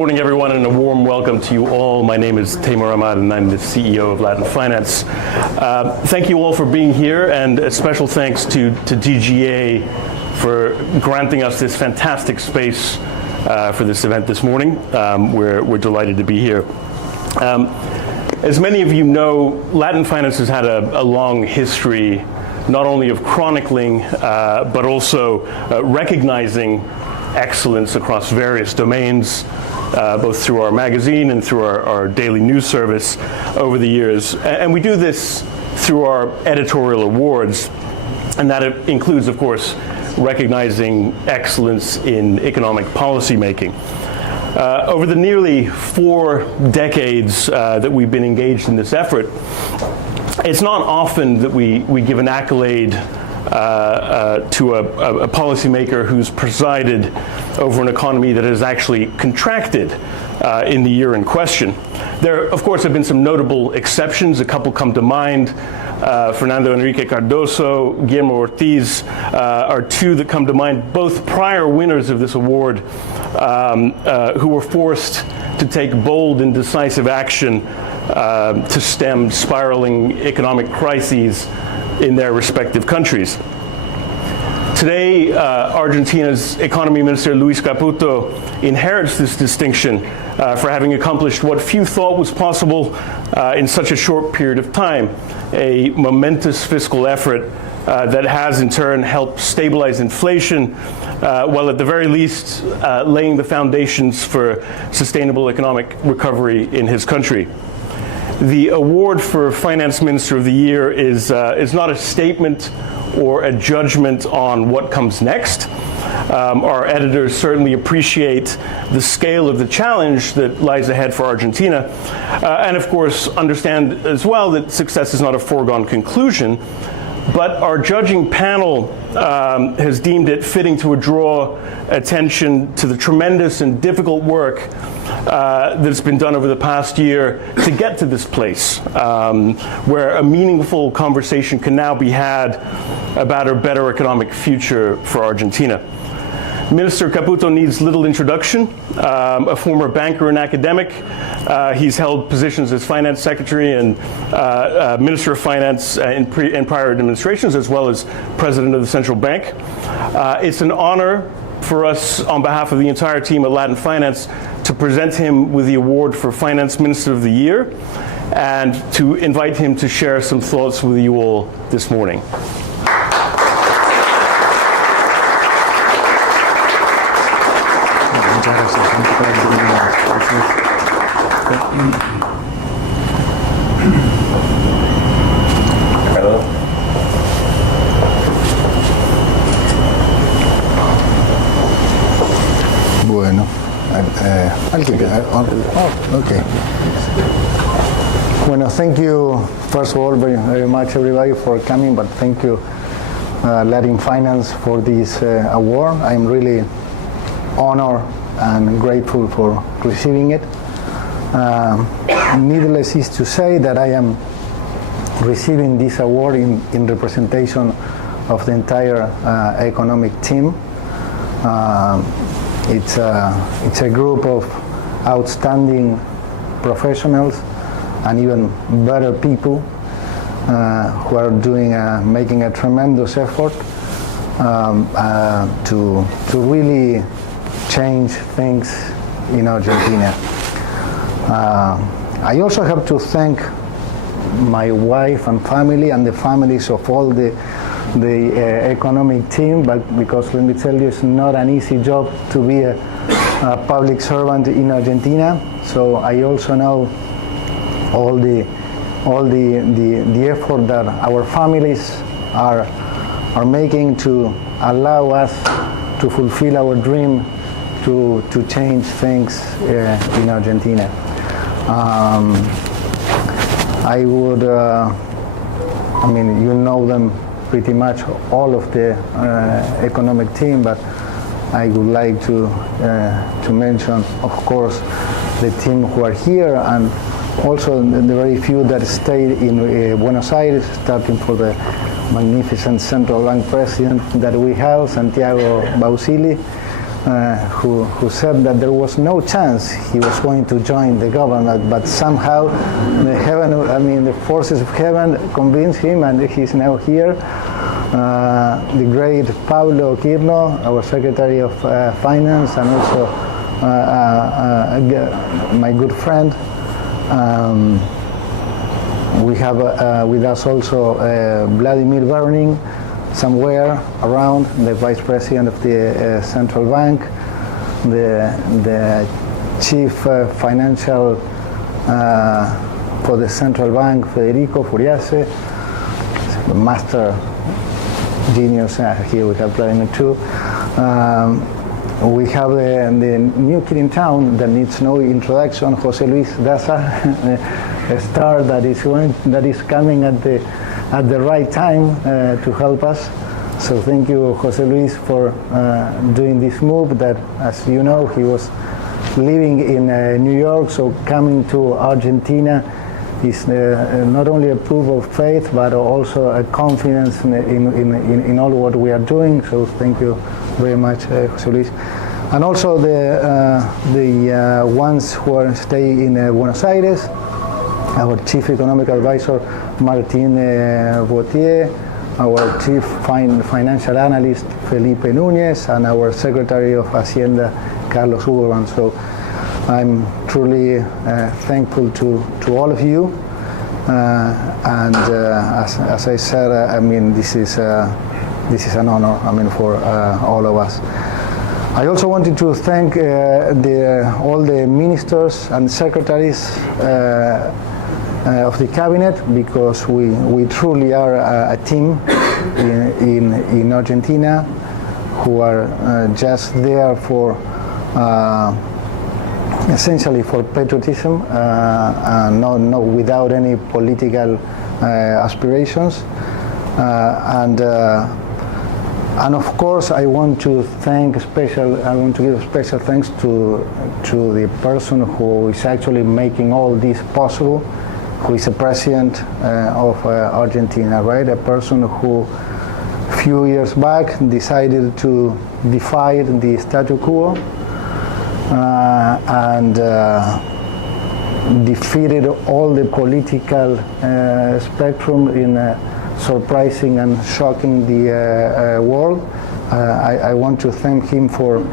Good morning, everyone, and a warm welcome to you all. My name is Taimur Ahmad, and I'm the CEO of Latin Finance. Thank you all for being here, and a special thanks to DGA for granting us this fantastic space for this event this morning. We're delighted to be here. As many of you know, Latin Finance has had a long history, not only of chronicling, but also recognizing excellence across various domains, both through our magazine and through our daily news service over the years. And we do this through our editorial awards, and that includes, of course, recognizing excellence in economic policy making. Over the nearly 4 decades that we've been engaged in this effort, it's not often that we give an accolade to a policymaker who's presided over an economy that has actually contracted in the year in question. There, of course, have been some notable exceptions. A couple come to mind. Fernando Enrique Cardoso, Guillermo Ortiz are two that come to mind, both prior winners of this award who were forced to take bold and decisive action to stem spiraling economic crises in their respective countries. Today, Argentina's economy minister, Luis Caputo, inherits this distinction for having accomplished what few thought was possible in such a short period of time, a momentous fiscal effort that has in turn helped stabilize inflation, while at the very least laying the foundations for sustainable economic recovery in his country. The award for Finance Minister of the Year is not a statement or a judgment on what comes next. Our editors certainly appreciate the scale of the challenge that lies ahead for Argentina, and of course understand as well that success is not a foregone conclusion. But our judging panel has deemed it fitting to draw attention to the tremendous and difficult work that's been done over the past year to get to this place, where a meaningful conversation can now be had about a better economic future for Argentina. Minister Caputo needs little introduction. A former banker and academic, he's held positions as finance secretary and minister of finance in prior administrations, as well as president of the central bank. It's an honor for us, on behalf of the entire team at Latin Finance, to present him with the award for Finance Minister of the Year and to invite him to share some thoughts with you all this morning. Bueno, okay. Bueno, thank you, first of all, very much everybody for coming, but thank you, Latin Finance, for this award. I'm really honored and grateful for receiving it. Needless is to say that I am receiving this award in representation of the entire economic team. It's a group of outstanding professionals and even better people who are making a tremendous effort to really change things in Argentina. I also have to thank my wife and family and the families of all the economic team, but because let me tell you, it's not an easy job to be a public servant in Argentina. So I also know all the effort that our families are making to allow us to fulfill our dream to change things in Argentina. I would, you know them pretty much, all of the economic team, but I would like to mention, of course, the team who are here, and also the very few that stayed in Buenos Aires, starting for the magnificent central bank president that we have, Santiago Bausili, who said that there was no chance he was going to join the government, but somehow the forces of heaven convinced him, and he's now here. The great Pablo Quirno, our Secretary of Finance, and also my good friend. We have with us also Vladimir Berning, somewhere around, the Vice President of the Central Bank, the Chief Financial for the Central Bank, Federico Furiase, Master Genius. Here we have Vladimir too. We have the new kid in town that needs no introduction, Jose Luis Daza, a star that is coming at the right time to help us. So thank you, Jose Luis, for doing this move. That, as you know, he was living in New York, so coming to Argentina is not only a proof of faith, but also a confidence in all what we are doing. So thank you very much, Jose Luis. And also the ones who are staying in Buenos Aires, our Chief Economic Advisor, Martín Vautier, our Chief Financial Analyst, Felipe Núñez, and our Secretary of Hacienda, Carlos Urban. So I'm truly thankful to all of you. And as I said, this is an honor, for all of us. I also wanted to thank all the ministers and secretaries of the cabinet, because we truly are a team in Argentina who are just there for essentially for patriotism, no without any political aspirations, and of course I want to give special thanks to the person who is actually making all this possible, who is the president of Argentina, right? A person who a few years back decided to defy the status quo and defeated all the political spectrum in surprising and shocking the world. I want to thank him for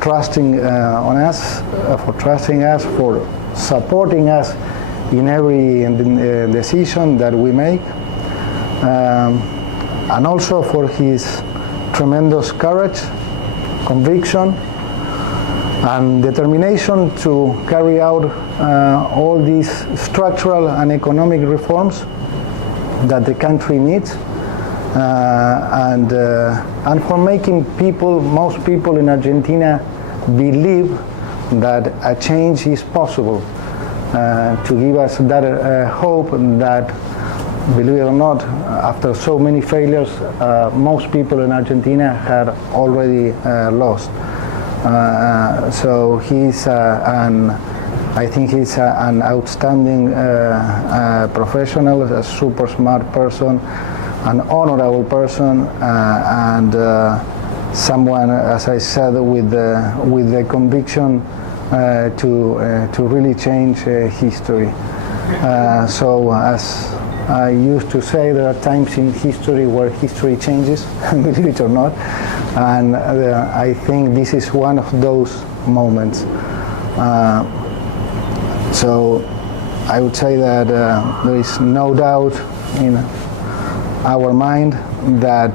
trusting on us, for supporting us in every decision that we make, and also for his tremendous courage, conviction, and determination to carry out all these structural and economic reforms that the country needs, and for making most people in Argentina believe that a change is possible, to give us that hope that, believe it or not, after so many failures, most people in Argentina had already lost. So I think he's an outstanding professional, a super smart person, an honorable person, and someone, as I said, with the conviction to really change history. So as I used to say, there are times in history where history changes, believe it or not, and I think this is one of those moments. So I would say that there is no doubt in our mind that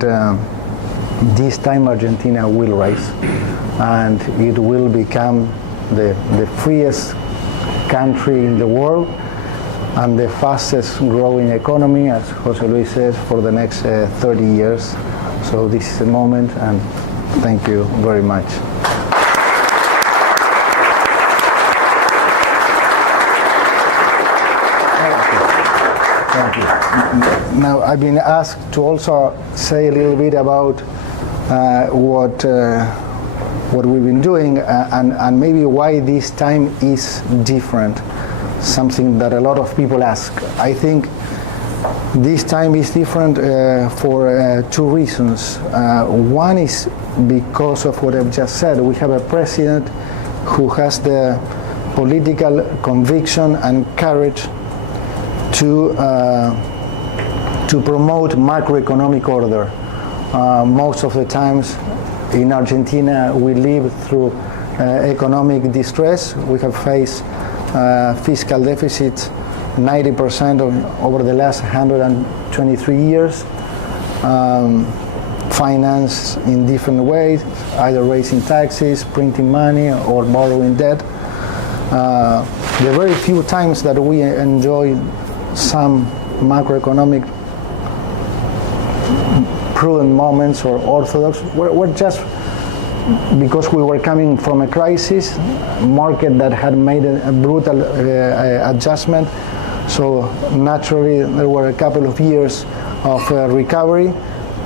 this time Argentina will rise, and it will become the freest country in the world and the fastest growing economy, as Jose Luis says, for the next 30 years. So this is the moment, and thank you very much. Thank you. Now, I've been asked to also say a little bit about what we've been doing and maybe why this time is different, something that a lot of people ask. I think This time is different for two reasons. One is because of what I've just said. We have a president who has the political conviction and courage to promote macroeconomic order. Most of the times in Argentina we live through economic distress. We have faced fiscal deficits 90% over the last 123 years, financed in different ways, either raising taxes, printing money, or borrowing debt. The very few times that we enjoy some macroeconomic prudent moments or orthodox were just because we were coming from a crisis, market that had made a brutal adjustment. So naturally there were a couple of years of recovery,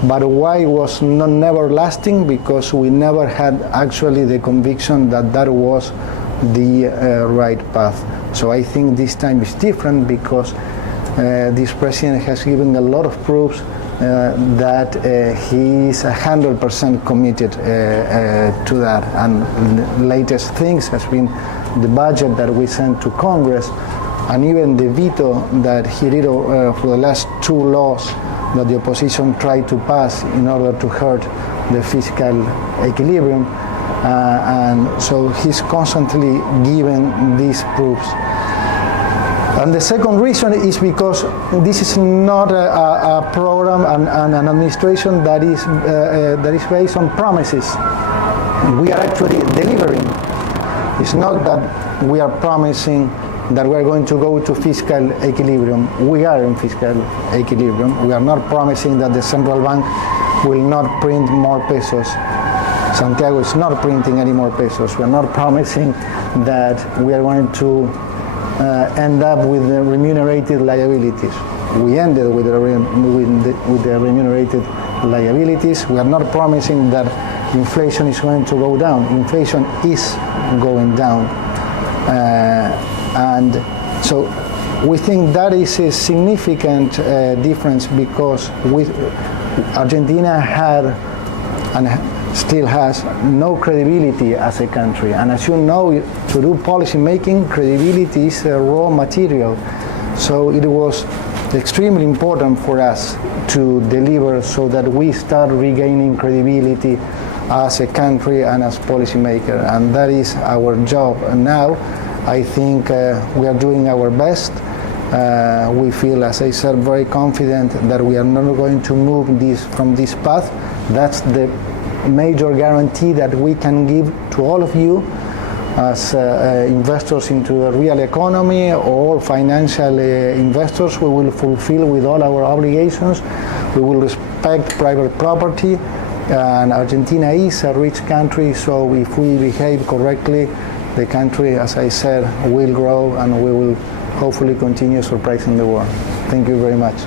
but why was never lasting? Because we never had actually the conviction that that was the right path. So I think this time is different because this president has given a lot of proofs that he is 100% committed to that. And the latest things has been the budget that we sent to Congress, and even the veto that he did for the last two laws that the opposition tried to pass in order to hurt the fiscal equilibrium. And so he's constantly given these proofs. And the second reason is because this is not a program and an administration that is based on promises. We are actually delivering. It's not that we are promising that we are going to go to fiscal equilibrium. We are in fiscal equilibrium. We are not promising that the central bank will not print more pesos. Santiago is not printing any more pesos. We are not promising that we are going to end up with the remunerated liabilities. We ended with the remunerated liabilities. We are not promising that inflation is going to go down. Inflation is going down. And so we think that is a significant difference, because Argentina had and still has no credibility as a country. And as you know, to do policy making, credibility is a raw material. So it was extremely important for us to deliver so that we start regaining credibility as a country and as policymaker. And that is our job now. I think we are doing our best. We feel, as I said, very confident that we are not going to move from this path. That's the major guarantee that we can give to all of you as investors into the real economy or financial investors. We will fulfill with all our obligations. We will respect private property. And Argentina is a rich country, so if we behave correctly, the country, as I said, will grow, and we will hopefully continue surprising the world. Thank you very much.